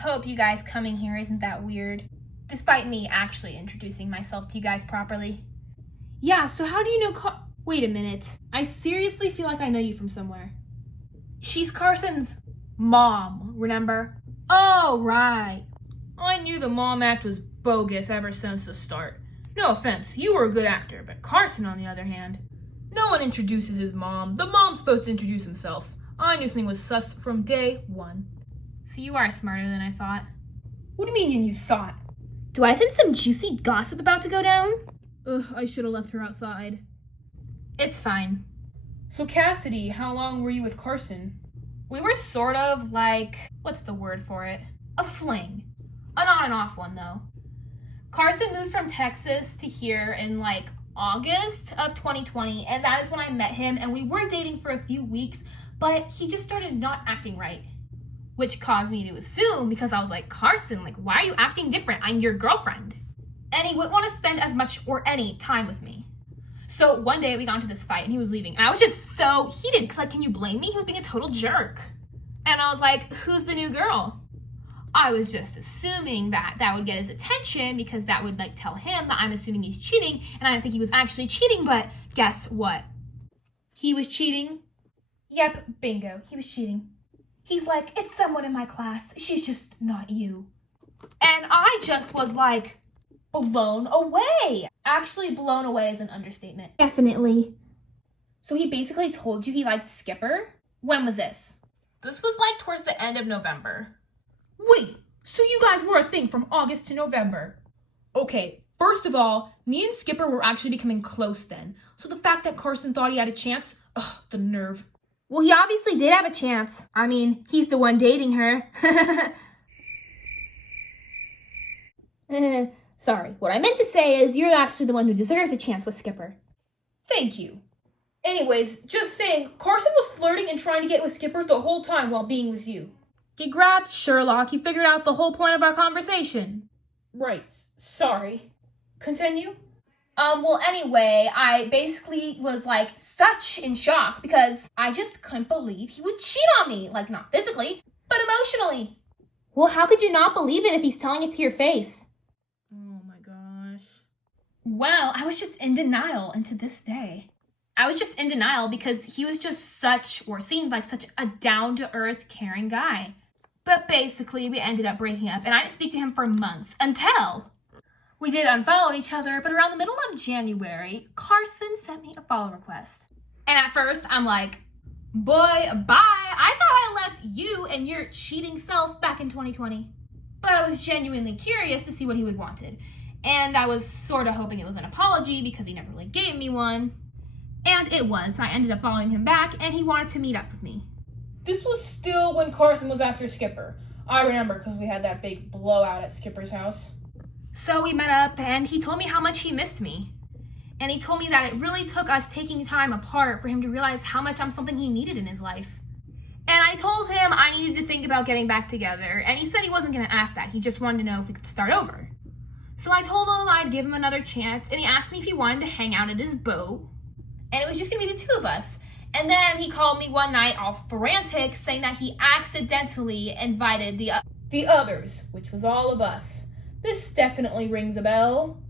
hope you guys coming here isn't that weird, despite me actually introducing myself to you guys properly. Yeah, so how do you know Wait a minute. I seriously feel like I know you from somewhere. She's Carson's mom, remember? Oh, right. I knew the mom act was bogus ever since the start. No offense, you were a good actor, but Carson, on the other hand, no one introduces his mom. The mom's supposed to introduce himself. I knew something was sus from day one. So you are smarter than I thought. What do you mean you thought? Do I sense some juicy gossip about to go down? Ugh, I should have left her outside. It's fine. So Cassidy, how long were you with Carson? We were sort of like, what's the word for it? A fling. An on and off one though. Carson moved from Texas to here in like August of 2020, and that is when I met him, and we were dating for a few weeks, but he just started not acting right, which caused me to assume, because I was like, Carson, like, why are you acting different? I'm your girlfriend. And he wouldn't want to spend as much or any time with me. So one day we got into this fight and he was leaving, and I was just so heated because, like, can you blame me? He was being a total jerk. And I was like, who's the new girl? I was just assuming that that would get his attention because that would like tell him that I'm assuming he's cheating, and I didn't think he was actually cheating, but guess what? He was cheating. Yep, bingo, he was cheating. He's like, it's someone in my class, she's just not you. And I just was like, blown away. Actually, blown away is an understatement. Definitely. So he basically told you he liked Skipper? When was this? This was like towards the end of November. Wait, so you guys were a thing from August to November? Okay, first of all, me and Skipper were actually becoming close then. So the fact that Carson thought he had a chance, ugh, the nerve. Well, he obviously did have a chance. I mean, he's the one dating her. Sorry, what I meant to say is you're actually the one who deserves a chance with Skipper. Thank you. Anyways, just saying, Carson was flirting and trying to get with Skipper the whole time while being with you. Congrats, Sherlock. You figured out the whole point of our conversation. Right. Sorry. Continue? Well, anyway, I basically was like such in shock because I just couldn't believe he would cheat on me. Like, not physically, but emotionally. Well, how could you not believe it if he's telling it to your face? Oh my gosh. Well, I was just in denial, and to this day. I was just in denial because he was just such, or seemed like such a down-to-earth, caring guy. But basically, we ended up breaking up, and I didn't speak to him for months until we did unfollow each other. But around the middle of January, Carson sent me a follow request. And at first, I'm like, boy, bye. I thought I left you and your cheating self back in 2020. But I was genuinely curious to see what he would wanted. And I was sort of hoping it was an apology because he never really gave me one. And it was. So I ended up following him back, and he wanted to meet up with me. This was still when Carson was after Skipper. I remember because we had that big blowout at Skipper's house. So we met up, and he told me how much he missed me. And he told me that it really took us taking time apart for him to realize how much I'm something he needed in his life. And I told him I needed to think about getting back together, and he said he wasn't going to ask that. He just wanted to know if we could start over. So I told him I'd give him another chance, and he asked me if he wanted to hang out at his boat. And it was just going to be the two of us. And then he called me one night all frantic, saying that he accidentally invited the others, which was all of us. This definitely rings a bell.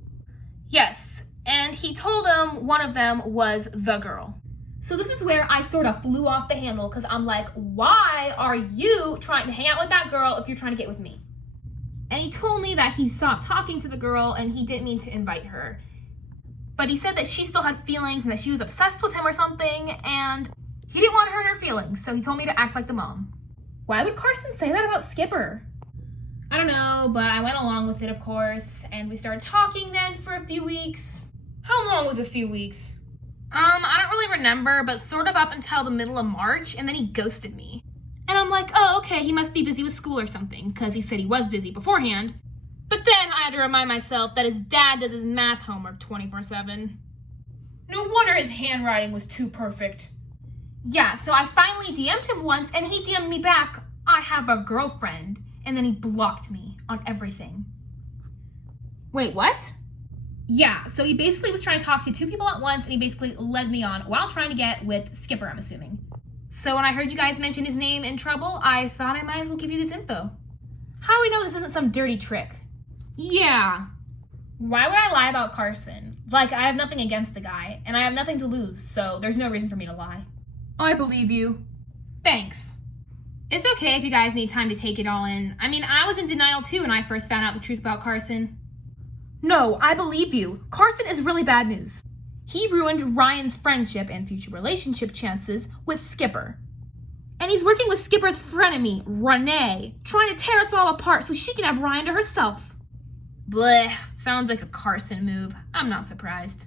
Yes, and he told them one of them was the girl. So this is where I sort of flew off the handle because I'm like, why are you trying to hang out with that girl if you're trying to get with me? And he told me that he stopped talking to the girl and he didn't mean to invite her. But he said that she still had feelings and that she was obsessed with him or something, and he didn't want to hurt her feelings, so he told me to act like the mom. Why would Carson say that about Skipper? I don't know, but I went along with it, of course, and we started talking then for a few weeks. How long was a few weeks? I don't really remember, but sort of up until the middle of March, and then he ghosted me. And I'm like, oh, okay, he must be busy with school or something, because he said he was busy beforehand. But then I had to remind myself that his dad does his math homework 24/7. No wonder his handwriting was too perfect. Yeah, so I finally DM'd him once, and he DM'd me back, I have a girlfriend, and then he blocked me on everything. Wait, what? Yeah, so he basically was trying to talk to two people at once, and he basically led me on while trying to get with Skipper, I'm assuming. So when I heard you guys mention his name in trouble, I thought I might as well give you this info. How do we know this isn't some dirty trick? Yeah. Why would I lie about Carson? Like, I have nothing against the guy, and I have nothing to lose, so there's no reason for me to lie. I believe you. Thanks. It's okay if you guys need time to take it all in. I mean, I was in denial too when I first found out the truth about Carson. No, I believe you. Carson is really bad news. He ruined Ryan's friendship and future relationship chances with Skipper. And he's working with Skipper's frenemy, Renee, trying to tear us all apart so she can have Ryan to herself. Blech, sounds like a Carson move. I'm not surprised.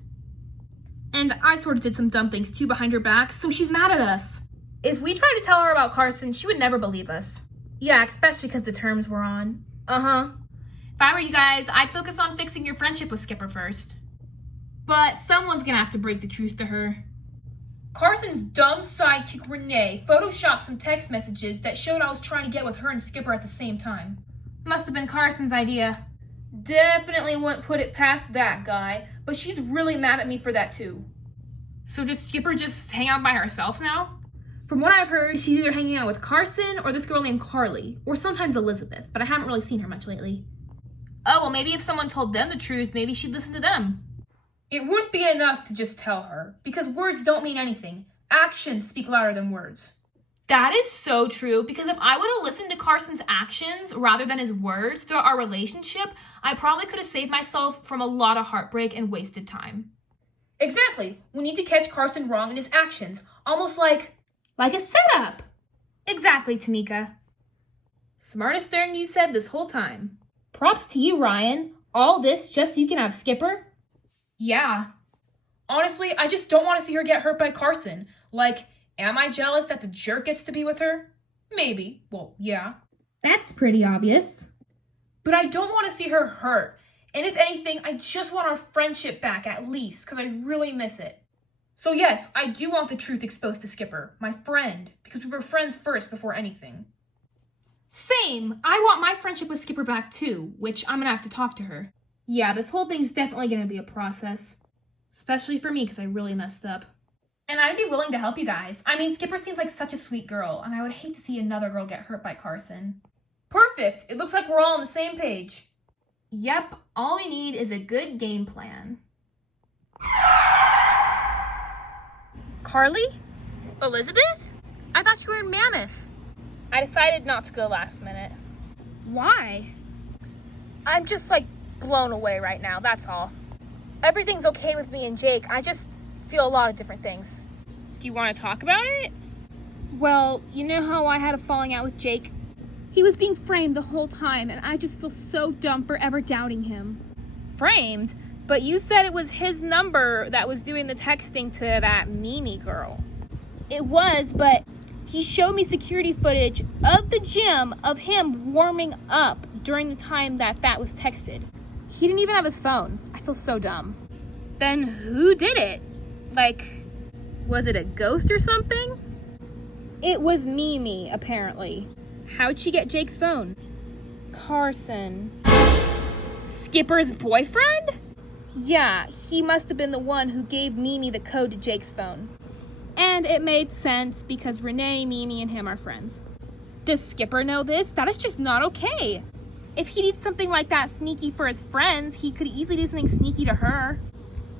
And I sort of did some dumb things too behind her back, so she's mad at us. If we tried to tell her about Carson, she would never believe us. Yeah, especially because the terms we're on. Uh-huh. If I were you guys, I'd focus on fixing your friendship with Skipper first. But someone's gonna have to break the truth to her. Carson's dumb sidekick Renee photoshopped some text messages that showed I was trying to get with her and Skipper at the same time. Must have been Carson's idea. Definitely wouldn't put it past that guy, but she's really mad at me for that too. So did Skipper just hang out by herself now? From what I've heard, she's either hanging out with Carson or this girl named Carly, or sometimes Elizabeth, but I haven't really seen her much lately. Oh, well, maybe if someone told them the truth, maybe she'd listen to them. It wouldn't be enough to just tell her, because words don't mean anything. Actions speak louder than words. That is so true, because if I would have listened to Carson's actions rather than his words throughout our relationship, I probably could have saved myself from a lot of heartbreak and wasted time. Exactly. We need to catch Carson wrong in his actions, almost like a setup. Exactly, Tamika. Smartest thing you said this whole time. Props to you, Ryan. All this just so you can have Skipper? Yeah. Honestly, I just don't want to see her get hurt by Carson. Like, am I jealous that the jerk gets to be with her? Maybe. Well, yeah. That's pretty obvious. But I don't want to see her hurt. And if anything, I just want our friendship back at least, because I really miss it. So yes, I do want the truth exposed to Skipper, my friend, because we were friends first before anything. Same. I want my friendship with Skipper back too, which I'm going to have to talk to her. Yeah, this whole thing's definitely going to be a process. Especially for me, because I really messed up. And I'd be willing to help you guys. I mean, Skipper seems like such a sweet girl, and I would hate to see another girl get hurt by Carson. Perfect. It looks like we're all on the same page. Yep, all we need is a good game plan. Carly? Elizabeth? I thought you were in Mammoth. I decided not to go last minute. Why? I'm just blown away right now, that's all. Everything's okay with me and Jake. I just feel a lot of different things. Do you want to talk about it? Well, you know how I had a falling out with Jake? He was being framed the whole time, and I just feel so dumb for ever doubting him. Framed? But you said it was his number that was doing the texting to that Mimi girl. It was, but he showed me security footage of the gym of him warming up during the time that was texted. He didn't even have his phone. I feel so dumb. Then who did it? Was it a ghost or something? It was Mimi, apparently. How'd she get Jake's phone? Carson. Skipper's boyfriend? Yeah, he must have been the one who gave Mimi the code to Jake's phone. And it made sense because Renee, Mimi, and him are friends. Does Skipper know this? That is just not okay. If he did something like that sneaky for his friends, he could easily do something sneaky to her.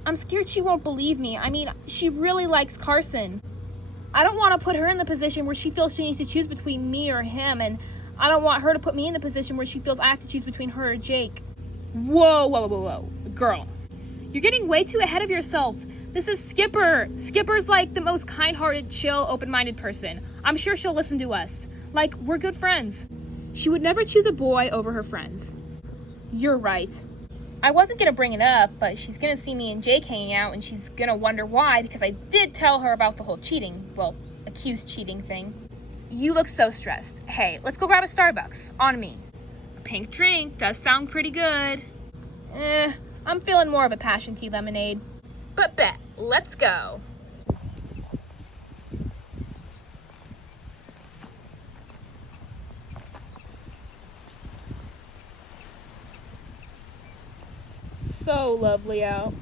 I'm scared she won't believe me. I mean, she really likes Carson. I don't want to put her in the position where she feels she needs to choose between me or him, and I don't want her to put me in the position where she feels I have to choose between her or Jake. Whoa. Girl, you're getting way too ahead of yourself. This is Skipper. Skipper's the most kind-hearted, chill, open-minded person. I'm sure she'll listen to us. We're good friends. She would never choose a boy over her friends. You're right. I wasn't going to bring it up, but she's going to see me and Jake hanging out, and she's going to wonder why, because I did tell her about the whole cheating, accused cheating thing. You look so stressed. Hey, let's go grab a Starbucks. On me. A pink drink does sound pretty good. I'm feeling more of a passion tea lemonade. But bet, let's go. So lovely out.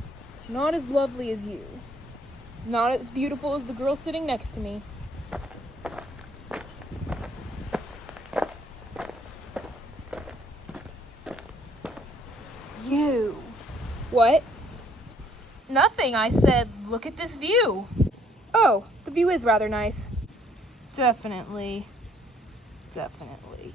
Not as lovely as you. Not as beautiful as the girl sitting next to me. What? Nothing, I said, look at this view. Oh, the view is rather nice. Definitely. Definitely.